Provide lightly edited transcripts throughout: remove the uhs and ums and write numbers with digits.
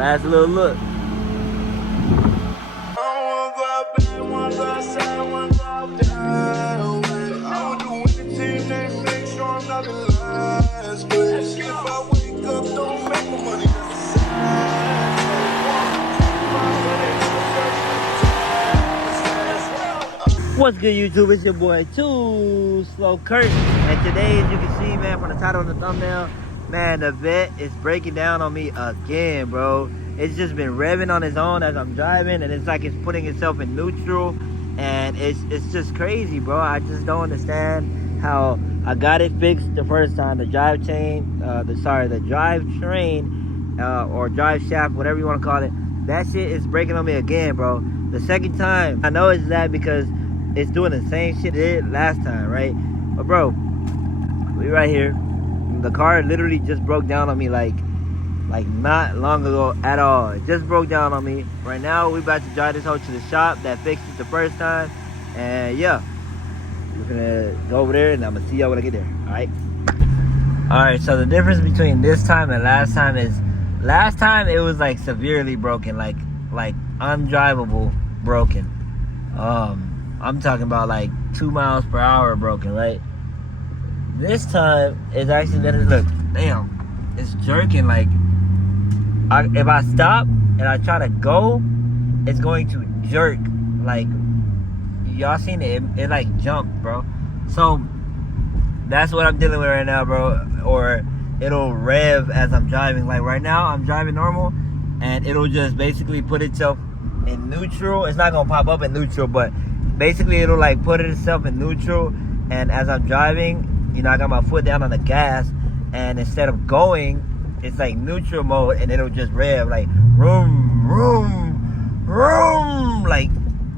Last little look. What's good, YouTube? It's your boy Too Slow Kurt, and today, as you can see, man, from the title and the thumbnail, man, the vet is breaking down on me again, bro. It's just been revving on its own as I'm driving, and it's like it's putting itself in neutral, and it's just crazy, bro. I just don't understand how I got it fixed the first time. The drive chain, the drive train, or drive shaft, whatever you want to call it. That shit is breaking on me again, bro. The second time, I know it's that because it's doing the same shit it did last time, right? But bro, we right here. The car literally just broke down on me like not long ago at all. It just broke down on me. Right now, we about to drive this hoe to the shop that fixed it the first time. And yeah, we're gonna go over there and I'm gonna see y'all when I get there, all right? All right, so the difference between this time and last time is, last time it was like severely broken, like undrivable broken. I'm talking about like 2 miles per hour broken, right? This time, it's actually gonna look, damn, it's jerking. Like, if I stop and I try to go, it's going to jerk. Like, y'all seen it? It like jumped, bro. So, that's what I'm dealing with right now, bro. Or it'll rev as I'm driving. Like, right now, I'm driving normal, and it'll just basically put itself in neutral. It's not gonna pop up in neutral, but basically it'll like put itself in neutral, and as I'm driving, you know, I got my foot down on the gas, and instead of going, it's like neutral mode, and it'll just rev like vroom, vroom, vroom. Like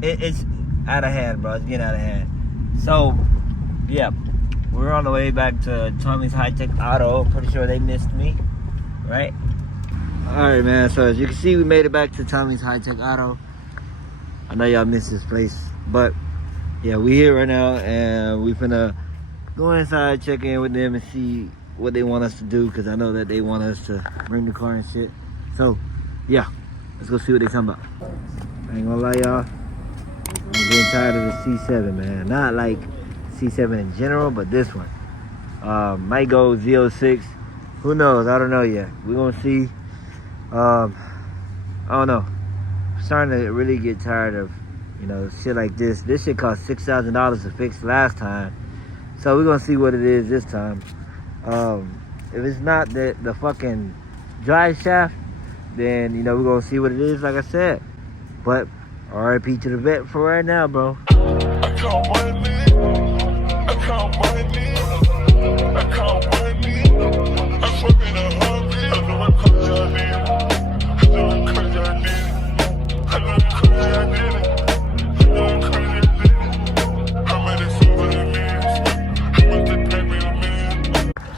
it's out of hand, bro. It's getting out of hand. So yeah, we're on the way back to Tommy's High Tech Auto. Pretty sure they missed me, right? All right, man. So as you can see, we made it back to Tommy's High Tech Auto. I know y'all missed this place, but yeah, we here right now, and we finna go inside, check in with them, and see what they want us to do, because I know that they want us to bring the car and shit. So yeah, let's go see what they talking about. I ain't gonna lie, y'all, I'm getting tired of the C7, man. Not like C7 in general, but this one. Might go Z06. Who knows? I don't know yet. We're gonna see. I don't know. I'm starting to really get tired of, you know, shit like this. This shit cost $6,000 to fix last time. So we're gonna see what it is this time. If it's not the fucking drive shaft, then, you know, we're gonna see what it is, like I said. But RIP to the vet for right now, bro.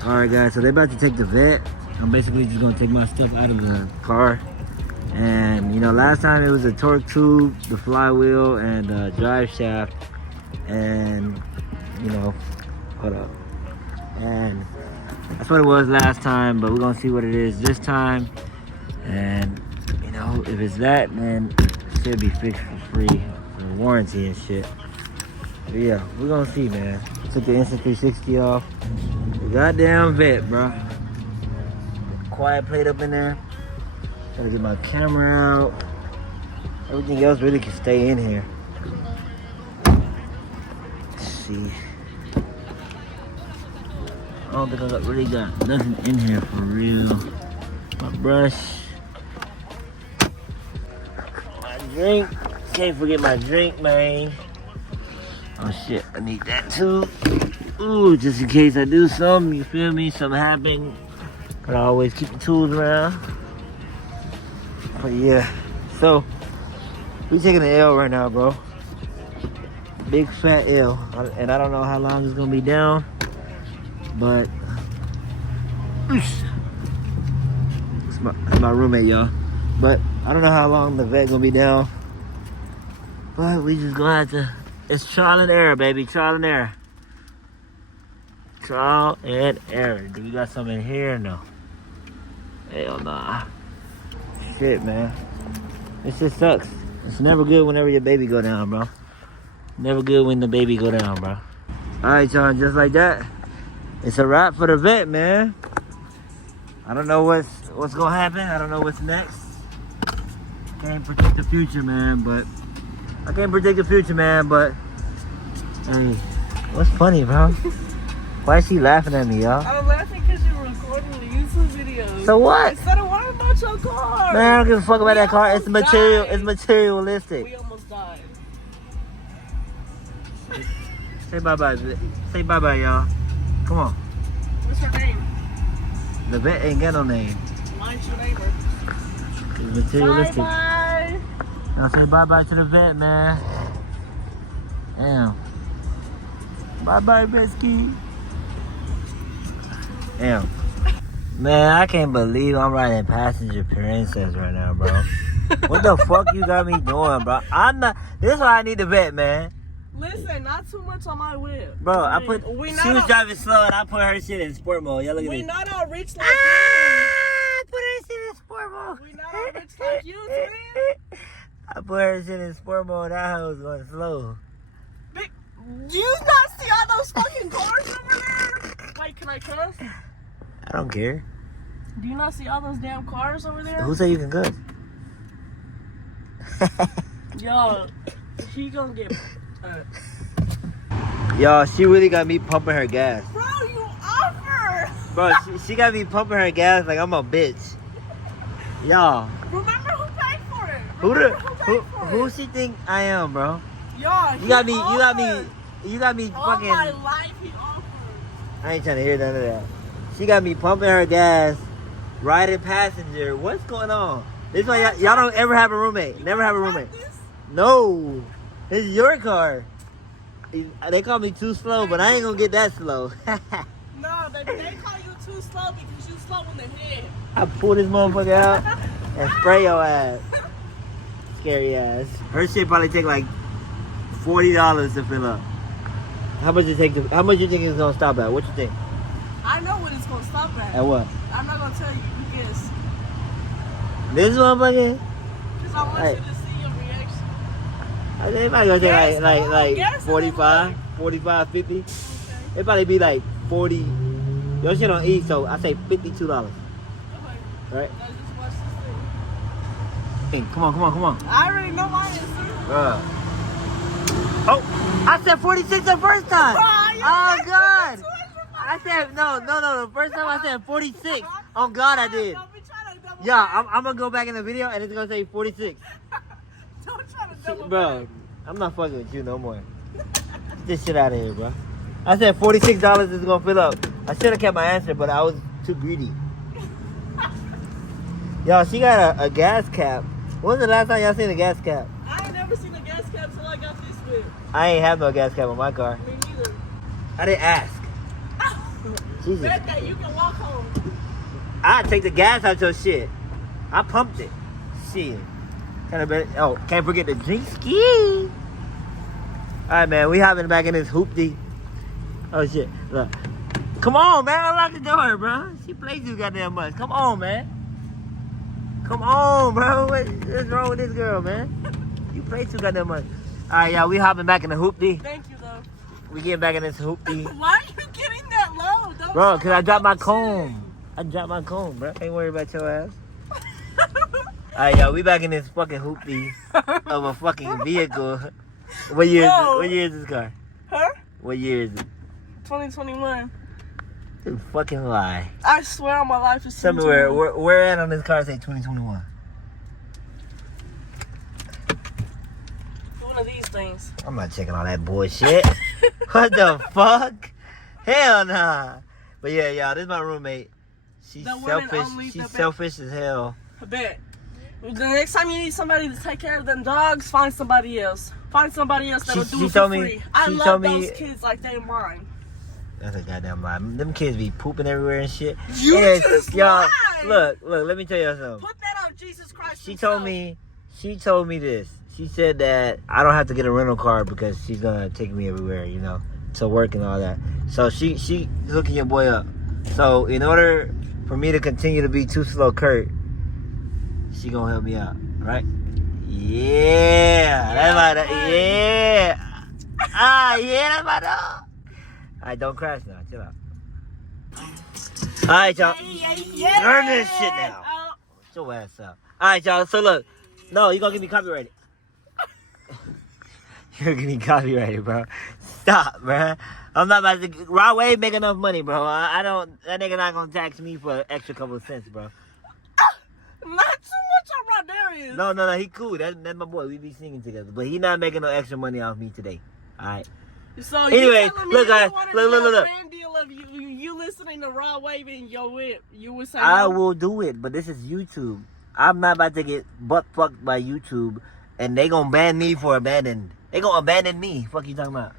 Alright guys, so they're about to take the vet. I'm basically just gonna take my stuff out of the car. And you know, last time it was a torque tube, the flywheel, and the drive shaft. And you know, hold up. And that's what it was last time, but we're gonna see what it is this time. And you know, if it's that, then it should be fixed for free, for warranty and shit. But yeah, we're gonna see, man. Took the Instant 360 off. The goddamn vet, bro. Quiet plate up in there. Gotta get my camera out. Everything else really can stay in here. Let's see. I don't think I really got nothing in here for real. My brush. My drink. Can't forget my drink, man. Oh shit, I need that too. Ooh, just in case I do something, you feel me? Something happen. Gotta always keep the tools around. But yeah, so we taking an L right now, bro. Big fat L. And I don't know how long it's gonna be down, but it's my roommate, y'all. But I don't know how long the vet gonna be down. But we just gonna have to. It's trial and error, baby. Trial and error. Trial and error. Do we got some in here? No. Hell nah. shit, man. This just sucks. It's never good whenever your baby go down, bro. Never good when the baby go down, bro. Alright, y'all, just like that. It's a wrap for the vet, man. I don't know what's gonna happen. I don't know what's next. Can't predict the future, man, but hey, what's funny, bro? Why is she laughing at me, y'all? I'm laughing because you're recording the YouTube video. So what? Instead of worrying about your car. Man, I don't give a fuck about that car. It's material. died. It's materialistic. We almost died. Say bye-bye. Say bye-bye, y'all. Come on. What's her name? The vet ain't got no name. Mine's your neighbor. It's materialistic. Bye-bye. Now say bye-bye to the vet, man. Damn. Bye-bye, Betsky. Damn. Man, I can't believe I'm riding passenger princess right now, bro. What the fuck you got me doing, bro? I'm not. This is why I need the vet, man. Listen, not too much on my whip. Bro, I put. She was driving slow and I put her shit in sport mode. Y'all look at We this. not all rich like I put her shit in sport mode. you. We not all rich like you, twin. I put her shit in sport mode. That hoe was going slow. Do you not see all those fucking cars over there? Wait, can I cuss? I don't care. Do you not see all those damn cars over there? Who say you can cuss? Yo, she gonna get... Y'all, she really got me pumping her gas. Bro, you offer! Bro, she got me pumping her gas like I'm a bitch. Y'all. Remember who paid for it? Who she think I am, bro? Yo, You got me all fucking. my life he offered. I ain't trying to hear none of that. She got me pumping her gas, riding passenger. What's going on? This is why y'all don't ever have a roommate. Never have a roommate. No, this is your car. They call me too slow, but I ain't gonna get that slow. No, they call you too slow because you slow in the head. I pull this motherfucker out and spray your ass. Scary ass. Her shit probably take like $40 to fill up. How much you think it's gonna stop at? What you think? I know what it's gonna stop at. At what? I'm not gonna tell you. You guess. This motherfucker? Because I want Hey. you to see your reaction. I think it might go take like Guess 45, 45, 50. It probably be like 40. Your shit don't eat, so I say $52. Okay. Right? Now just watch this thing. Hey, come on. I already know my answer. Oh, I said 46 the first time. You Oh said God. 22. I said no. The first time I said 46. Oh God, I did. Don't be trying to double Yeah, back. I'm gonna go back in the video and it's gonna say 46. Don't try to double Bro, back. I'm not fucking with you no more. Get this shit out of here, bro. I said $46 is gonna fill up. I should have kept my answer, but I was too greedy. Y'all, she got a gas cap. When was the last time y'all seen a gas cap? I ain't never seen a gas cap till I got this whip. I ain't have no gas cap on my car. Me neither. I didn't ask. Jesus. Bet that you can walk home. I take the gas out your shit. I pumped it. Shit. Can't forget the drink ski. Alright, man, we hopping back in this hoopty. Oh shit. Look. Come on, man. Unlock the door, bro. She plays too goddamn much. Come on, man. Come on, bro. What's wrong with this girl, man? You play too goddamn much. Alright, y'all, we hopping back in the hoopty. Thank you, though. We getting back in this hoopty. Why are you getting that low? Don't Bro, show cause I dropped my shit. comb. I dropped my comb, bro. Ain't worried about your ass. Alright, y'all, we back in this fucking hoopty of a fucking vehicle. What year is Whoa. this? What year is this car? Huh? What year is it? 2021. You fucking lie. I swear on my life it's Tell me where at on this car say 2021. One of these things. I'm not checking all that bullshit. What the fuck? Hell nah. But yeah, y'all, this is my roommate. She's The one and selfish. only She's the selfish as hell. I bet. The next time you need somebody to take care of them dogs, find somebody else. Find somebody else that'll do it for free. I love those kids like they mine. That's a goddamn lie. Them kids be pooping everywhere and shit. You Anyways, just y'all, lied. look, let me tell you something. Put that on Jesus Christ. She told me this. She said that I don't have to get a rental car because she's gonna take me everywhere, you know, to work and all that. So she hooking your boy up. So in order for me to continue to be too slow Kurt, she gonna help me out, right? Yeah, that's my dog. Yeah. Yeah, that's my dog. Alright, don't crash now. Chill out. Alright, y'all. Turn this shit down. Get your ass out. Alright, y'all. So look. No, you gonna get me copyrighted. You're gonna get me copyrighted, bro. Stop, bro. I'm not about to. Raw Wave make enough money, bro. I don't. That nigga not gonna tax me for an extra couple of cents, bro. Not too much on Rodarius. No. He cool. That's my boy. We be singing together, but he not making no extra money off me today. Alright. So anyway, look, guys. Look. Deal of you listening to Raw Wave and your whip. You would say I no? will do it, but this is YouTube. I'm not about to get butt fucked by YouTube, and they gonna ban me for abandoning. They gonna abandon me. Fuck you talking about?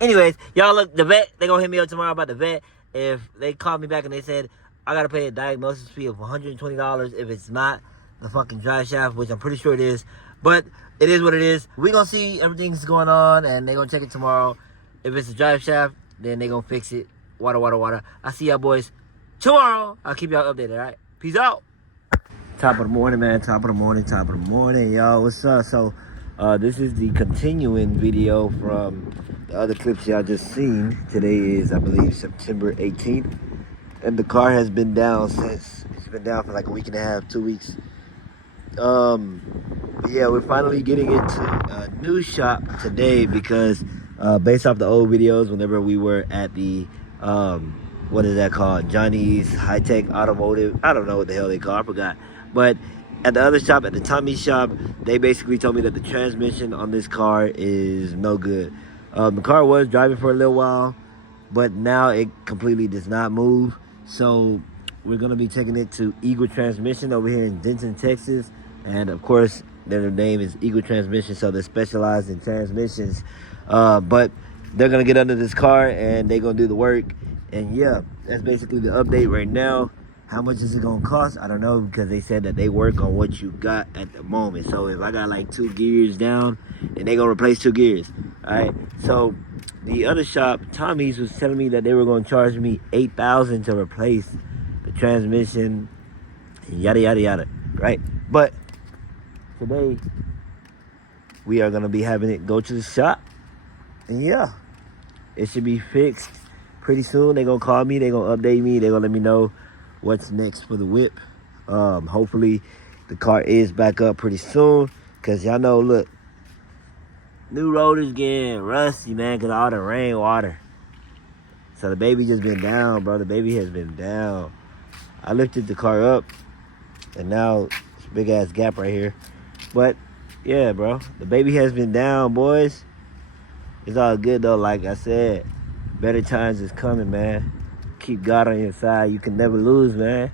Anyways, y'all look, the vet, they gonna hit me up tomorrow about the vet. If they called me back and they said, I gotta pay a diagnosis fee of $120 if it's not the fucking drive shaft, which I'm pretty sure it is. But it is what it is. We gonna see everything's going on, and they gonna check it tomorrow. If it's a drive shaft, then they gonna fix it. Water. I'll see y'all boys tomorrow. I'll keep y'all updated, alright? Peace out. Top of the morning, man. Top of the morning, y'all. What's up? So, this is the continuing video from the other clips y'all just seen. Today is, I believe, September 18th. And the car has been down since, it's been down for like a week and a half, 2 weeks. But yeah, we're finally getting into a new shop today because, based off the old videos, whenever we were at the, what is that called? Johnny's High Tech Automotive. I don't know what the hell they call it. I forgot. But at the other shop, at the Tommy shop, they basically told me that the transmission on this car is no good. The car was driving for a little while, but now it completely does not move. So we're going to be taking it to Eagle Transmission over here in Denton, Texas. And of course, their name is Eagle Transmission, so they're specialized in transmissions. But they're going to get under this car and they're going to do the work. And yeah, that's basically the update right now. How much is it going to cost? I don't know, because they said that they work on what you got at the moment. So if I got like 2 gears down, then they're going to replace 2 gears. All right. So the other shop, Tommy's, was telling me that they were going to charge me $8,000 to replace the transmission, yada. Right. But today we are going to be having it go to the shop. And yeah, it should be fixed pretty soon. They're going to call me. They're going to update me. They're going to let me know what's next for the whip. Hopefully the car is back up pretty soon, because y'all know, look, new rotors getting rusty, man, because all the rainwater. So the baby just been down, bro. The baby has been down. I lifted the car up, and now it's a big ass gap right here. But yeah, bro, the baby has been down, boys. It's all good though. Like I said, better times is coming, man. Keep God on your side. You can never lose, man.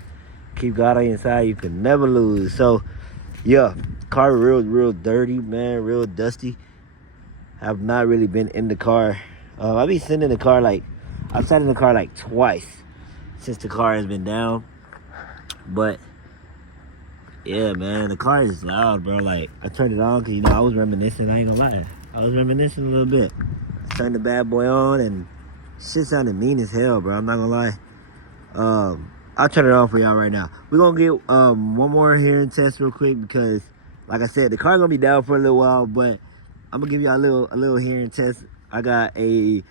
Keep God on your side. You can never lose. So, yeah, car real dirty, man. Real dusty. I've not really been in the car. I've been sitting in the car I've sat in the car like twice since the car has been down. But, yeah, man, the car is loud, bro. Like, I turned it on because, I was reminiscing. I ain't gonna lie. I was reminiscing a little bit. Turned the bad boy on, and shit sounded mean as hell, bro. I'm not gonna lie. I'll turn it on for y'all right now. We're gonna get one more hearing test real quick because, like I said, the car gonna be down for a little while, but I'm gonna give y'all a little hearing test. I got a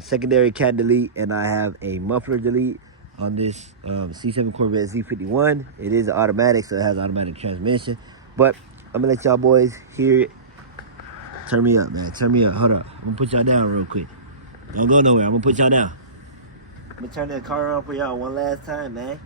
secondary cat delete, and I have a muffler delete on this C7 Corvette Z51. It is automatic, so it has automatic transmission. But I'm gonna let y'all boys hear it. Turn me up, man. Turn me up. Hold up. I'm gonna put y'all down real quick. Don't go nowhere. I'm gonna put y'all down. I'm gonna turn that car on for y'all one last time, man.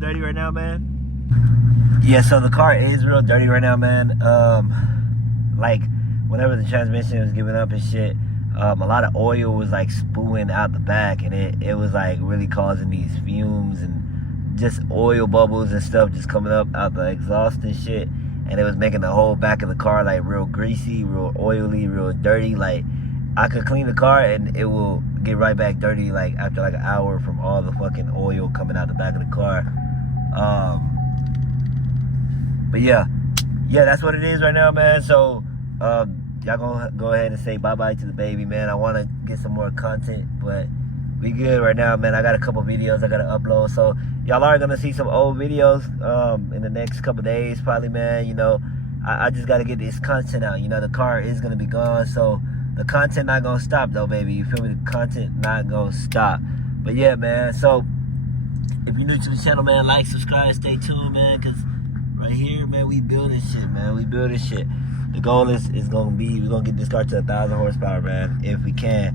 Dirty right now, man. Yeah, so the car is real dirty right now, man. Like whenever the transmission was giving up and shit, a lot of oil was like spewing out the back, and it was like really causing these fumes and just oil bubbles and stuff just coming up out the exhaust and shit, and it was making the whole back of the car like real greasy, real oily, real dirty. Like I could clean the car and it will get right back dirty like after like an hour from all the fucking oil coming out the back of the car. But yeah, that's what it is right now, man. So y'all gonna go ahead and say bye-bye to the baby, man. I want to get some more content, but we good right now, man. I got a couple videos I gotta upload, so y'all are gonna see some old videos in the next couple days probably, man. You know, I just gotta get this content out. You know, the car is gonna be gone, so the content not gonna stop though, baby. You feel me? The content not gonna stop. But yeah, man, so if you're new to the channel, man, like, subscribe, stay tuned, man, because right here, man, we building shit, man. We building shit. The goal is gonna be, we're gonna get this car to 1,000 horsepower, man, if we can.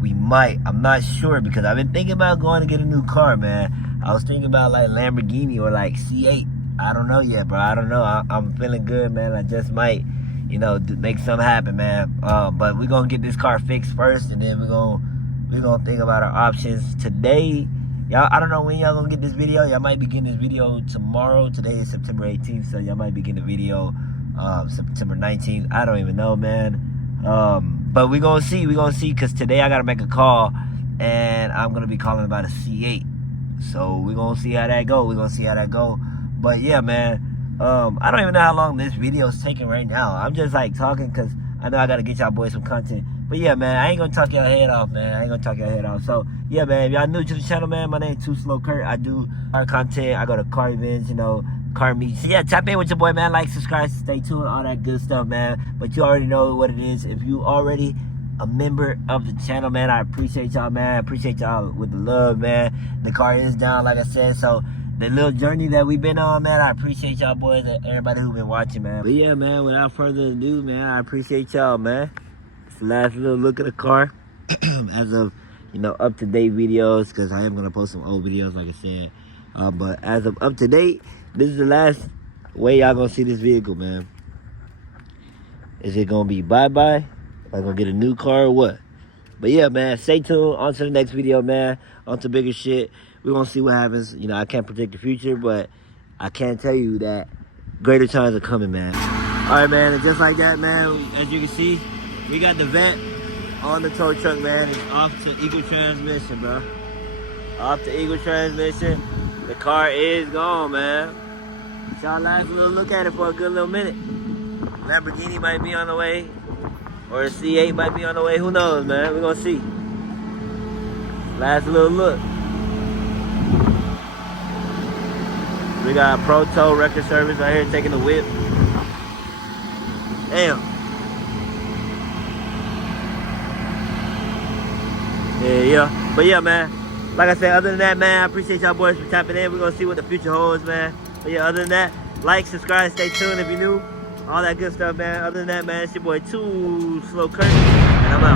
We might, I'm not sure, because I've been thinking about going to get a new car, man. I was thinking about like Lamborghini or like C8. I don't know yet, bro. I don't know. I'm feeling good, man. I just might, you know, make something happen, man. But we're gonna get this car fixed first, and then we're gonna think about our options today. Y'all, I don't know when y'all gonna get this video. Y'all might be getting this video tomorrow. Today is September 18th, so y'all might be getting the video September 19th. I don't even know, man. But we're gonna see, because today I gotta make a call, and I'm gonna be calling about a C8. So we're gonna see how that go. But yeah, man, I don't even know how long this video is taking right now. I'm just like talking because I know I gotta get y'all boys some content. But yeah, man, I ain't gonna talk y'all head off, man. So yeah, man, if y'all new to the channel, man, my name is Too Slow Kurt. I do car content. I go to car events, you know, car meets. So yeah, tap in with your boy, man. Like, subscribe, stay tuned, all that good stuff, man. But you already know what it is. If you already a member of the channel, man, I appreciate y'all, man. I appreciate y'all with the love, man. The car is down, like I said, so the little journey that we've been on, man, I appreciate y'all boys and everybody who been watching, man. But yeah, man, without further ado, man, I appreciate y'all, man. It's the last little look at the car as of, you know, up-to-date videos, because I am going to post some old videos, like I said. But as of up-to-date, this is the last way y'all going to see this vehicle, man. Is it going to be bye-bye? Am I going to get a new car or what? But yeah, man, stay tuned. On to the next video, man. On to bigger shit. We're going to see what happens. You know, I can't predict the future, but I can tell you that greater times are coming, man. All right, man, and just like that, man, as you can see, we got the vet on the tow truck, man. It's off to Eagle transmission, bro. Off to Eagle transmission. The car is gone, man. Y'all last little look at it for a good little minute. Lamborghini might be on the way, or a C8 might be on the way. Who knows, man? We're gonna see. Last little look. We got Pro Tow Record Service right here taking the whip. Damn. Yeah. But yeah, man. Like I said, other than that, man, I appreciate y'all boys for tapping in. We're gonna see what the future holds, man. But yeah, other than that, like, subscribe, stay tuned if you're new. All that good stuff, man. Other than that, man, it's your boy Too Slow Kurt, and I'm out.